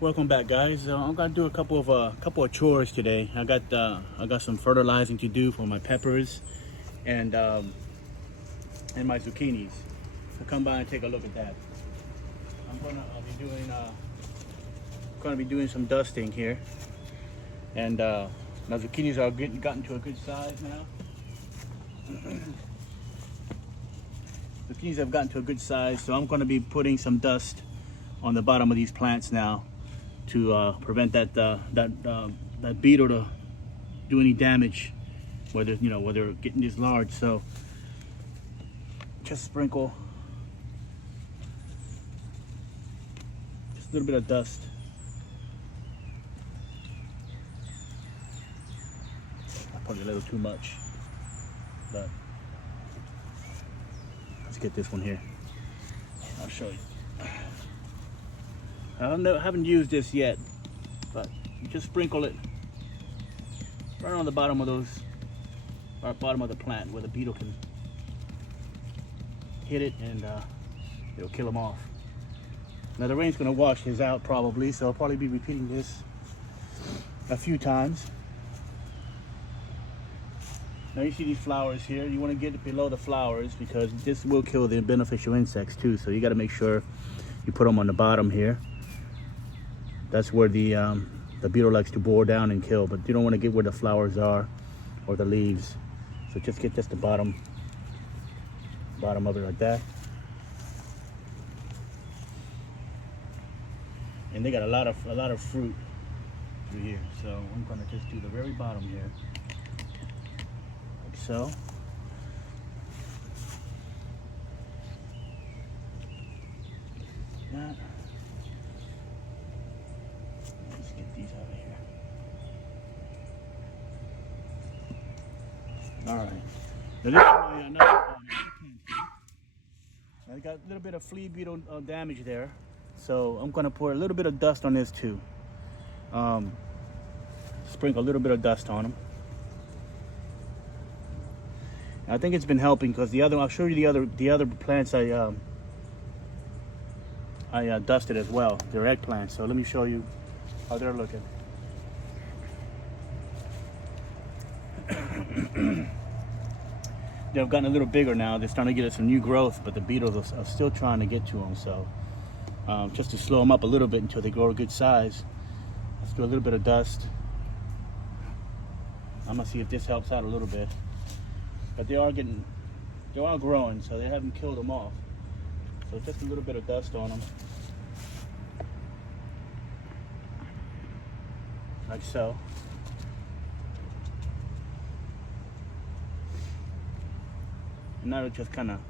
Welcome back, guys. I'm gonna do a couple of chores today. I got some fertilizing to do for my peppers and my zucchinis. So come by and take a look at that. I'll be doing some dusting here, and my zucchinis are gotten to a good size now. Zucchinis have gotten to a good size, so I'm going to be putting some dust on the bottom of these plants now to prevent that beetle to do any damage, whether getting this large. So just sprinkle just a little bit of dust. I put a little too much, but let's get this one here. I'll show you. I haven't used this yet, but just sprinkle it right on the bottom of bottom of the plant where the beetle can hit it, and it'll kill them off. Now the rain's gonna wash his out probably, so I'll probably be repeating this a few times. Now you see these flowers here. You want to get it below the flowers because this will kill the beneficial insects too. So you got to make sure you put them on the bottom here. That's where the beetle likes to bore down and kill, but you don't want to get where the flowers are or the leaves. So just get just the bottom of it like that. And they got a lot of fruit through here. So I'm gonna just do the very bottom here, like so. That. Let's get these out of here. All right. Now this is my another I got a little bit of flea beetle damage there, so I'm gonna pour a little bit of dust on this too. Sprinkle a little bit of dust on them. I think it's been helping because I'll show you the other plants I dusted as well. They're eggplants, so let me show you how they're looking. They've gotten a little bigger now. They're starting to get some new growth, but the beetles are still trying to get to them. So just to slow them up a little bit until they grow a good size, let's do a little bit of dust. I'm gonna see if this helps out a little bit. But they are growing, so they haven't killed them off. So just a little bit of dust on them, like so. And that'll just kind of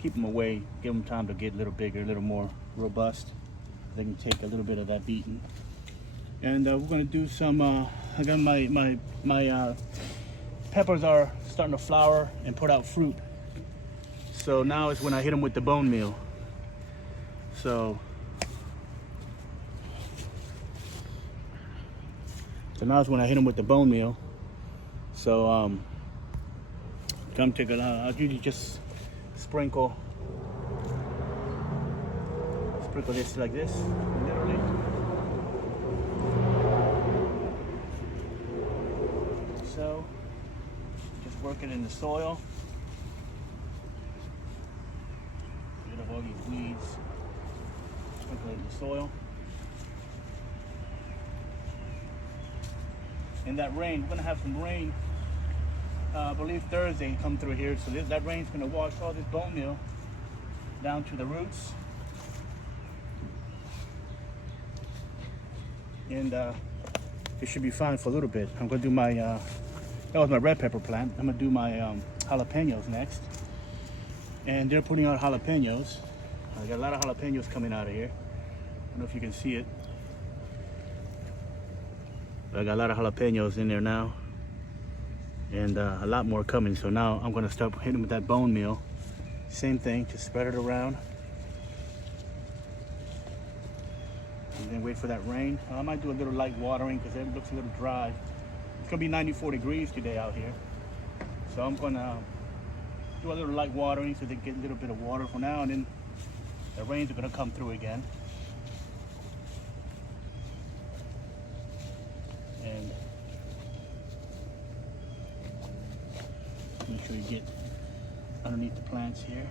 keep them away, give them time to get a little bigger, a little more robust. They can take a little bit of that beating. And we're gonna do some. I got my peppers are starting to flower and put out fruit. So now is when I hit them with the bone meal. So now is when I hit them with the bone meal. So come take a. I'll usually just sprinkle this like this, literally. So just work it in the soil. Get rid of all these weeds. Sprinkle it in the soil. And that rain, we're gonna have some rain. I believe Thursday come through here, so that rain's gonna wash all this bone meal down to the roots. And it should be fine for a little bit. I'm gonna do my, that was my red pepper plant. I'm gonna do my jalapenos next. And they're putting out jalapenos. I got a lot of jalapenos coming out of here. I don't know if you can see it. But I got a lot of jalapenos in there now. And a lot more coming. So now I'm gonna start hitting with that bone meal. Same thing, just spread it around. And then wait for that rain. I might do a little light watering because it looks a little dry. It's gonna be 94 degrees today out here. So I'm gonna do a little light watering so they get a little bit of water for now, and then the rains are gonna come through again. sure you get underneath the plants here.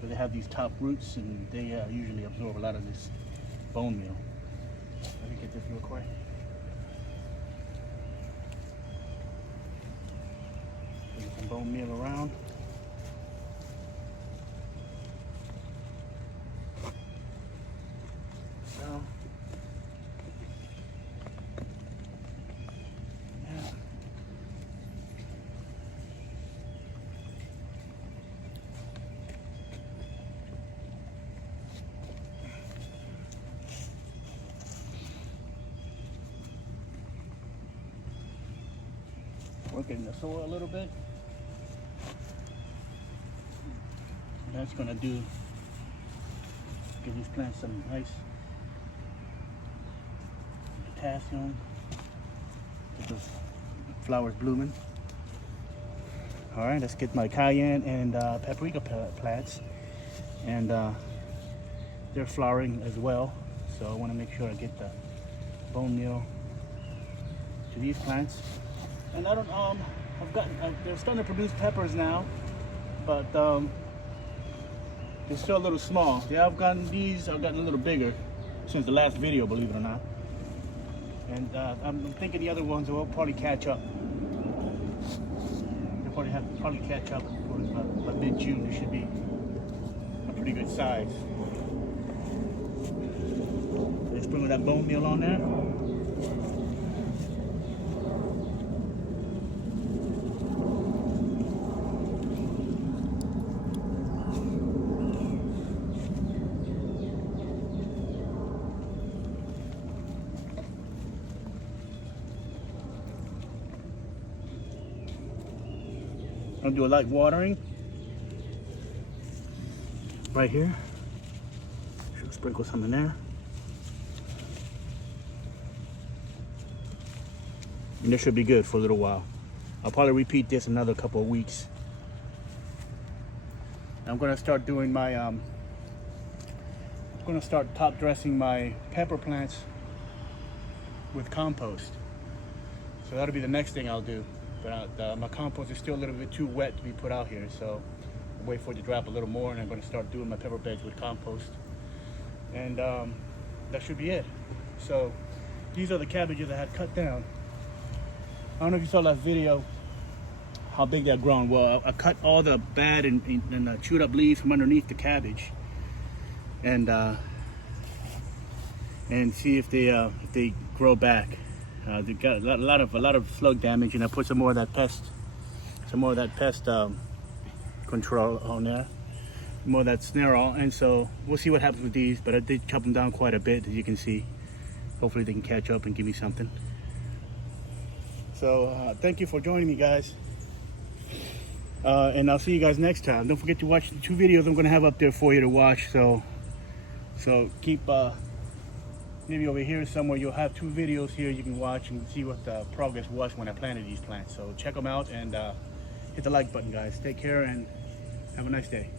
But they have these top roots and they usually absorb a lot of this bone meal. Let me get this real quick. Bring some bone meal around. Down. Working the soil a little bit. That's gonna do, give these plants some nice potassium, get those flowers blooming. All right, let's get my cayenne and paprika plants, and they're flowering as well. So I want to make sure I get the bone meal to these plants. And I don't, they're starting to produce peppers now, but they're still a little small. Yeah, I've gotten a little bigger since the last video, believe it or not. And I'm thinking the other ones will probably catch up. They'll probably catch up by mid-June. They should be a pretty good size. Let's sprinkle that bone meal on there. I'll do a light watering right here. Should sprinkle some in there. And this should be good for a little while. I'll probably repeat this another couple of weeks. I'm gonna start doing my, I'm gonna start top dressing my pepper plants with compost. So that'll be the next thing I'll do. But my compost is still a little bit too wet to be put out here, so I'll wait for it to drop a little more, and I'm going to start doing my pepper beds with compost. And that should be it. So these are the cabbages I had cut down. I don't know if you saw that video, how big they're grown. Well, I cut all the bad and chewed up leaves from underneath the cabbage, and see if they grow back. They got a lot of slug damage, and I put some more of that pest control on there, more of that snare all, and so we'll see what happens with these. But I did chop them down quite a bit, as you can see. Hopefully they can catch up and give me something. So thank you for joining me, guys, and I'll see you guys next time. Don't forget to watch the 2 videos I'm going to have up there for you to watch. So keep. Maybe over here somewhere you'll have 2 videos here you can watch and see what the progress was when I planted these plants. So check them out and hit the like button, guys. Take care and have a nice day.